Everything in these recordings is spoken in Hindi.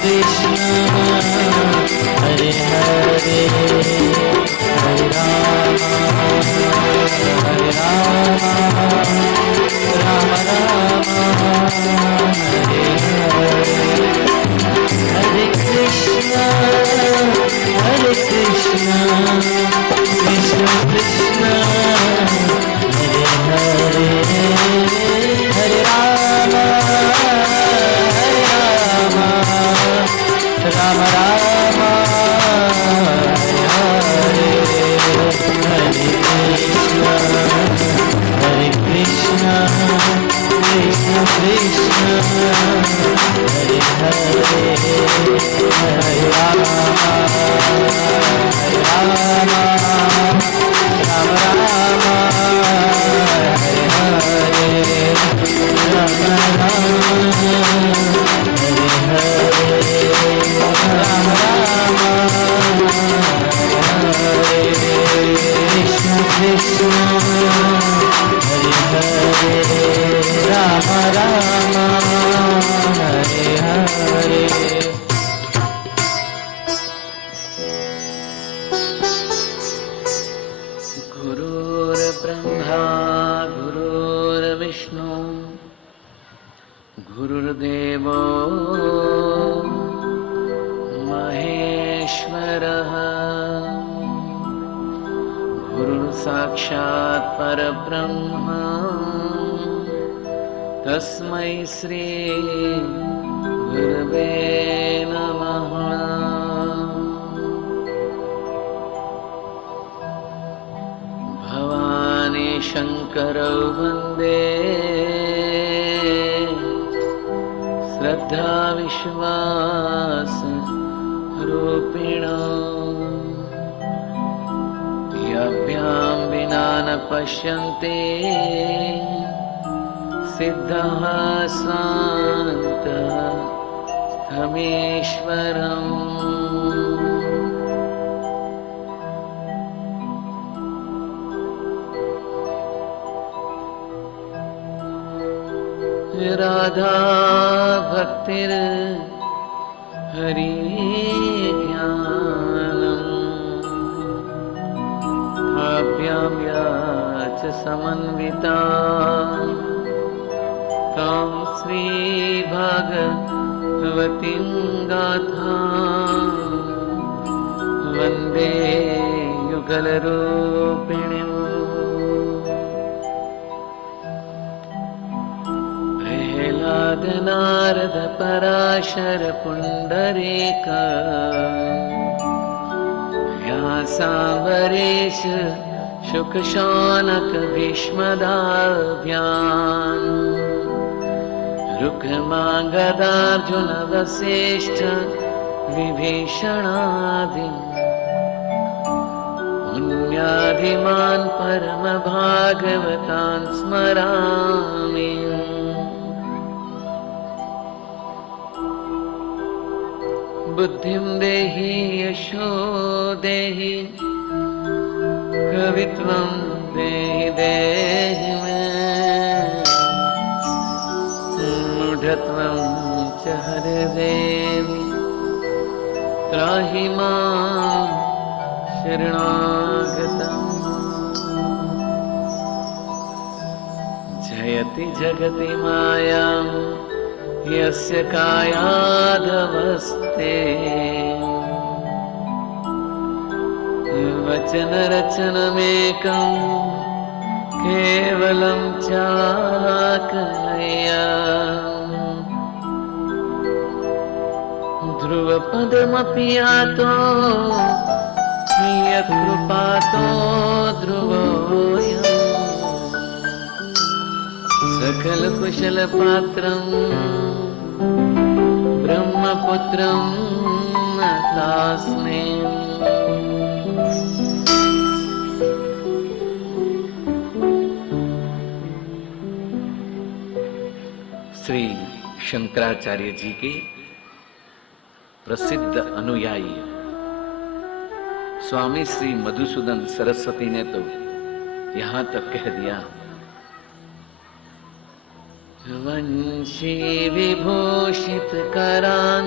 कृष्ण हरे हरे हरे राम राम राम हरे हरे हरे कृष्ण कृष्ण कृष्ण हरे हरे हरे राम राम राम हरे हरे हरे कृष्ण कृष्ण कृष्ण हरे हरे हरे राम राम राम हरे हरे राम राम राम राम हरे कृष्ण कृष्ण हरे हरे राम राम हरे हरे गुरुर्ब्रह्मा गुरुर्विष्णु गुरुर्देवो महेश्वरः गुरुर्साक्षात् परब्रह्म तस्मै श्री गुरवे नमः। भवानी शंकरौ वन्दे श्रद्धा विश्वास रूपिणो यभ्यां विना न पश्यन्ते सिद्धः स्वान्तः तमेश्वरम्। राधा भक्तिर हरि ज्ञानम् भाव्यां या च समन्विता तां श्री भगवतीं गाथां वन्दे युगलरूपिणीम्। नारद पराशर पुंडरीक व्यासांबरीश शुक शौनक भीष्मदाभ्याम् रुक्मांगदार्जुन वसिष्ठ विभीषणादि पुण्यादिमान् परम भागवतान् स्मरामि। बुद्धिं देहि यशो देहि कवित्वं देहि देहि मे मूढत्वं च हरदेवि त्राहि मां शरणागतम्। जयति जगति मायां यस्य कायादवस्थे वचन रचनमेकं केवलं चाकलया ध्रुवपदमपि यातो यत्कृपातो ध्रुवोऽयम् सकल कुशल पात्रं ब्रह्मपुत्रं नतास्मि। श्री शंकराचार्य जी के प्रसिद्ध अनुयायी स्वामी श्री मधुसूदन सरस्वती ने तो यहां तक कह दिया, वंशी विभूषित करान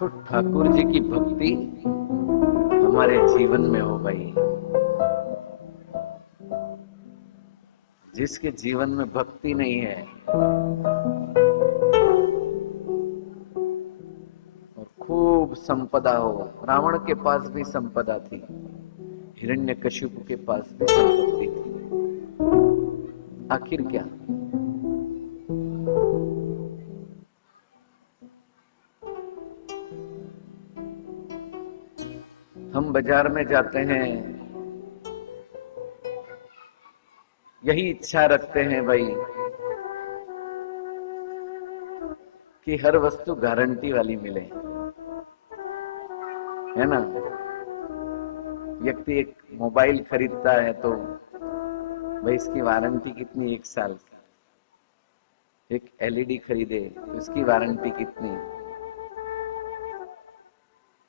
तो ठाकुर जी की भक्ति हमारे जीवन में हो भाई। जिसके जीवन में भक्ति नहीं है और खूब संपदा हो, रावण के पास भी संपदा थी, हिरण्यकशिपु के पास भी संपत्ति थी, आखिर क्या? हम बाजार में जाते हैं, यही इच्छा रखते हैं भाई कि हर वस्तु गारंटी वाली मिले, है ना। व्यक्ति एक मोबाइल खरीदता है तो भाई इसकी वारंटी कितनी, 1 साल की। एक एलईडी खरीदे तो इसकी वारंटी कितनी,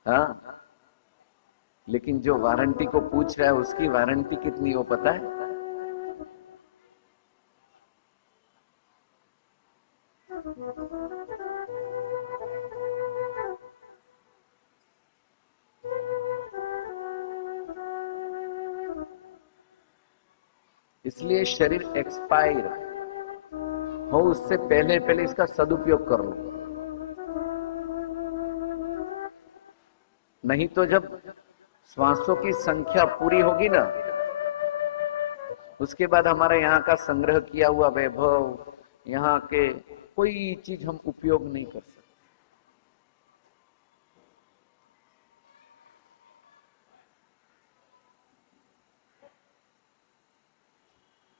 हाँ। लेकिन जो वारंटी को पूछ रहा है उसकी वारंटी कितनी हो पता है? इसलिए शरीर एक्सपायर हो उससे पहले पहले इसका सदुपयोग कर लो, नहीं तो जब श्वासों की संख्या पूरी होगी ना, उसके बाद हमारे यहाँ का संग्रह किया हुआ वैभव, यहाँ के कोई चीज हम उपयोग नहीं कर सकते।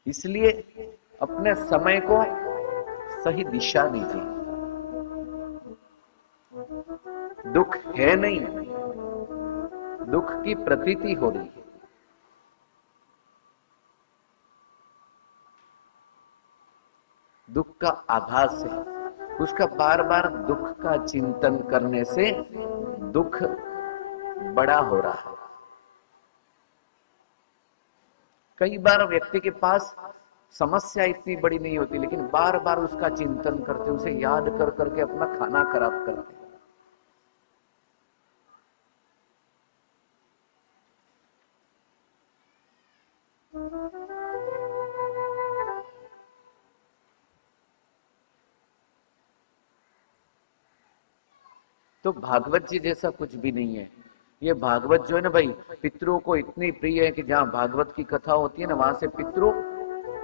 इसलिए अपने समय को सही दिशा दीजिए। दुख है नहीं, दुख की प्रतीति हो रही है। दुख का आभास है, उसका बार बार दुख का चिंतन करने से दुख बड़ा हो रहा है। कई बार व्यक्ति के पास समस्या इतनी बड़ी नहीं होती, लेकिन बार बार उसका चिंतन करते, उसे याद कर करके अपना खाना खराब करते। तो भागवत जी जैसा कुछ भी नहीं है। ये भागवत जो है ना भाई, पितरों को इतनी प्रिय है कि जहां भागवत की कथा होती है ना, वहां से पितरों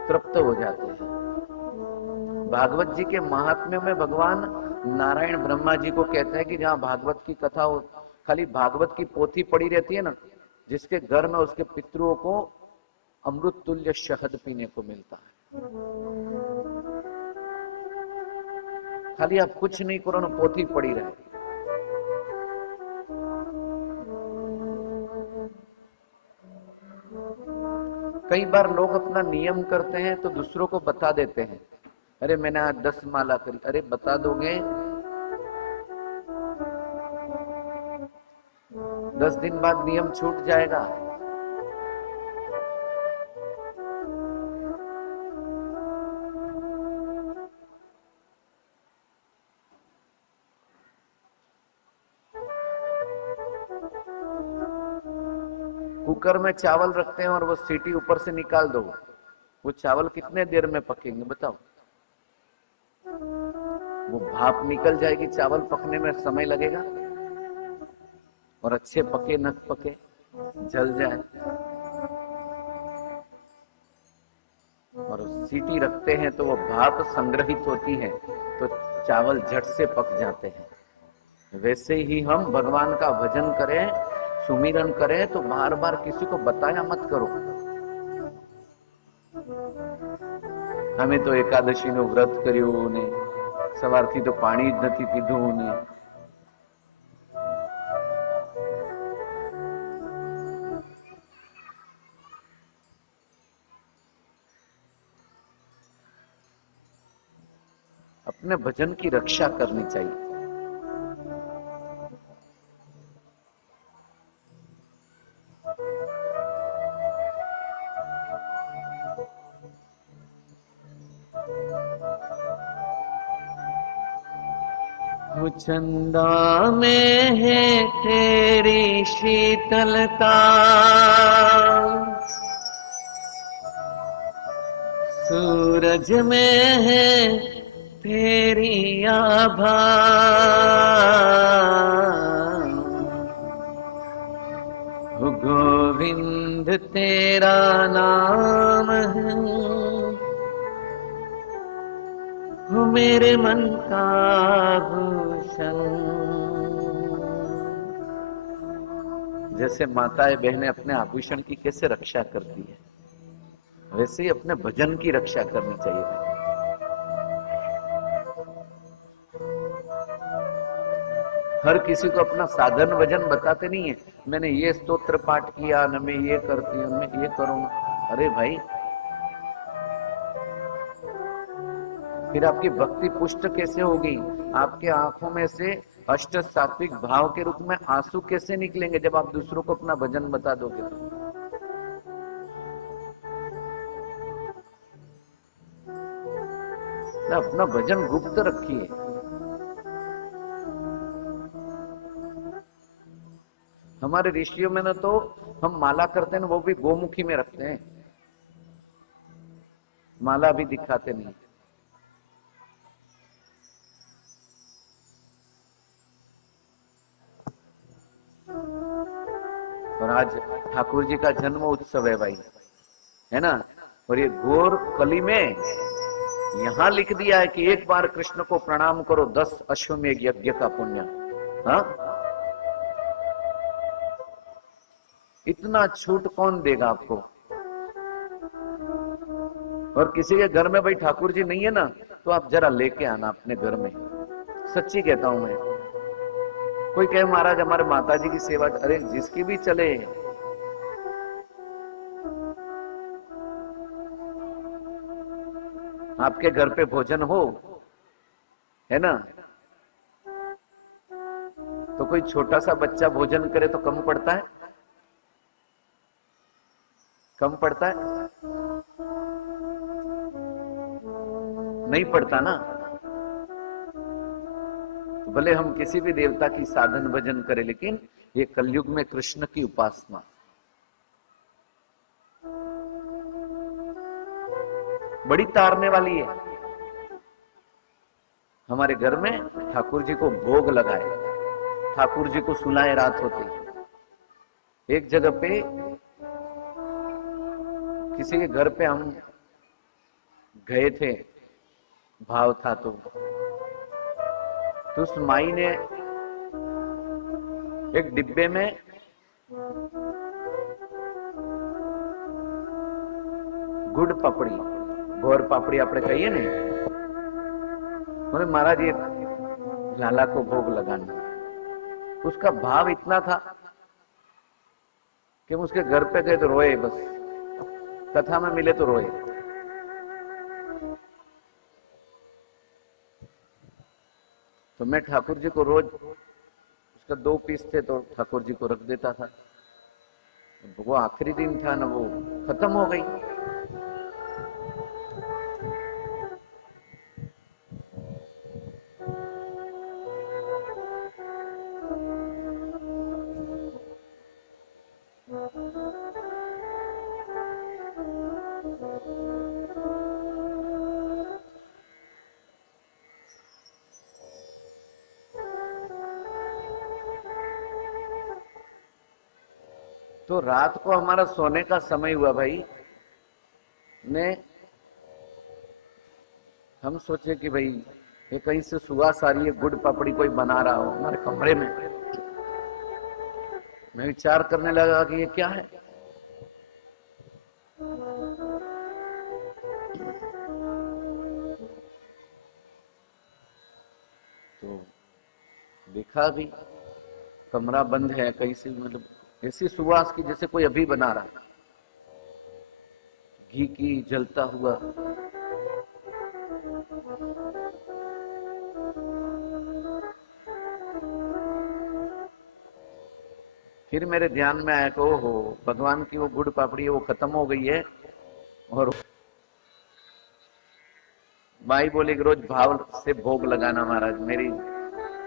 तृप्त हो जाते हैं। भागवत जी के महात्म्य में भगवान नारायण ब्रह्मा जी को कहते हैं कि जहां भागवत की कथा हो, खाली भागवत की पोथी पड़ी रहती है ना, जिसके घर में उसके पितरों को अमृत तुल्य शहद पीने को मिलता है। खाली आप कुछ नहीं करो ना, पोथी पड़ी रहे। कई बार लोग अपना नियम करते हैं तो दूसरों को बता देते हैं, अरे मैंने आज 10 माला करी। अरे बता दोगे, 10 दिन बाद नियम छूट जाएगा। कुकर में चावल रखते हैं और वो सीटी ऊपर से निकाल दो, वो चावल कितने देर में पकेंगे बताओ? वो भाप निकल जाएगी, चावल पकने में समय लगेगा। और अच्छे पके न पके, जल जाए। और सीटी रखते हैं तो वो भाप संग्रहित होती है, तो चावल झट से पक जाते हैं। वैसे ही हम भगवान का भजन करें, सुमिरन करें, तो बार बार किसी को बताया मत करो, हमें तो एकादशी નું વ્રત કર્યું ને સવારથી તો પાણી જ નથી પીધું ને। अपने भजन की रक्षा करनी चाहिए। हो चंदा में है तेरी शीतलता, सूरज में है तेरी आभा, हो गोविंद तेरा नाम है, हो मेरे मन का भूषण। जैसे माताएं बहनें अपने आभूषण की कैसे रक्षा करती है, वैसे ही अपने भजन की रक्षा करनी चाहिए। हर किसी को अपना साधन वजन बताते नहीं है, मैंने ये स्तोत्र पाठ किया न, मैं ये करती हूँ, मैं ये करूँ। अरे भाई, फिर आपकी भक्ति पुष्ट कैसे होगी? आपके आंखों में से अष्ट सात्विक भाव के रूप में आंसू कैसे निकलेंगे जब आप दूसरों को अपना भजन बता दोगे? तो अपना भजन गुप्त रखिए। हमारे ऋषियों में ना तो हम माला करते हैं, वो भी गोमुखी में रखते हैं, माला भी दिखाते नहीं। और आज ठाकुर जी का जन्म उत्सव है भाई, है ना? और ये घोर कली में यहां लिख दिया है कि एक बार कृष्ण को प्रणाम करो 10 अश्वमेघ यज्ञ का पुण्य। हाँ, इतना छूट कौन देगा आपको? और किसी के घर में भाई ठाकुर जी नहीं है ना, तो आप जरा लेके आना अपने घर में, सच्ची कहता हूं मैं। कोई कहे महाराज हमारे माता जी की सेवा, अरे जिसकी भी चले, आपके घर पे भोजन हो, है ना, तो कोई छोटा सा बच्चा भोजन करे तो कम पड़ता है? कम पड़ता है? नहीं पड़ता ना। भले हम किसी भी देवता की साधन भजन करें, लेकिन ये कलयुग में कृष्ण की उपासना बड़ी तारने वाली है। हमारे घर में ठाकुर जी को भोग लगाए, ठाकुर जी को सुलाए रात होते। एक जगह पे किसी के घर पे हम गए थे, भाव था, तो उस माई ने एक डिब्बे में गुड़ पापड़ी, गोर पापड़ी आपने कहिए ने, महाराज ये झाला को भोग लगाना। उसका भाव इतना था कि हम उसके घर पे गए तो रोए, बस कथा में मिले तो रोए। तो मैं ठाकुर जी को रोज, उसका 2 पीस थे तो ठाकुर जी को रख देता था। वो आखिरी दिन था ना, वो खत्म हो गई। तो रात को हमारा सोने का समय हुआ भाई, ने हम सोचे कि भाई ये कहीं से सुवास आ रही है, गुड़ पापड़ी कोई बना रहा हो हमारे कमरे में। मैं विचार करने लगा कि ये क्या है। तो देखा भी कमरा बंद है, कहीं से मतलब ऐसी सुवास की जैसे कोई अभी बना रहा, घी की जलता हुआ। फिर मेरे ध्यान में आया कि ओहो, भगवान की वो गुड़ पापड़ी है वो खत्म हो गई है। और माई बोली कि रोज भाव से भोग लगाना महाराज। मेरी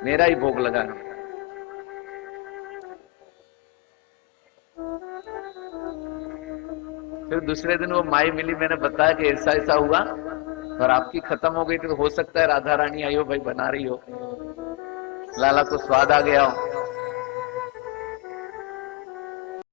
मेरा ही भोग लगा। फिर दूसरे दिन वो माई मिली, मैंने बताया कि ऐसा ऐसा हुआ और आपकी खत्म हो गई, तो हो सकता है राधा रानी आई हो भाई, बना रही हो, लाला को स्वाद आ गया हो।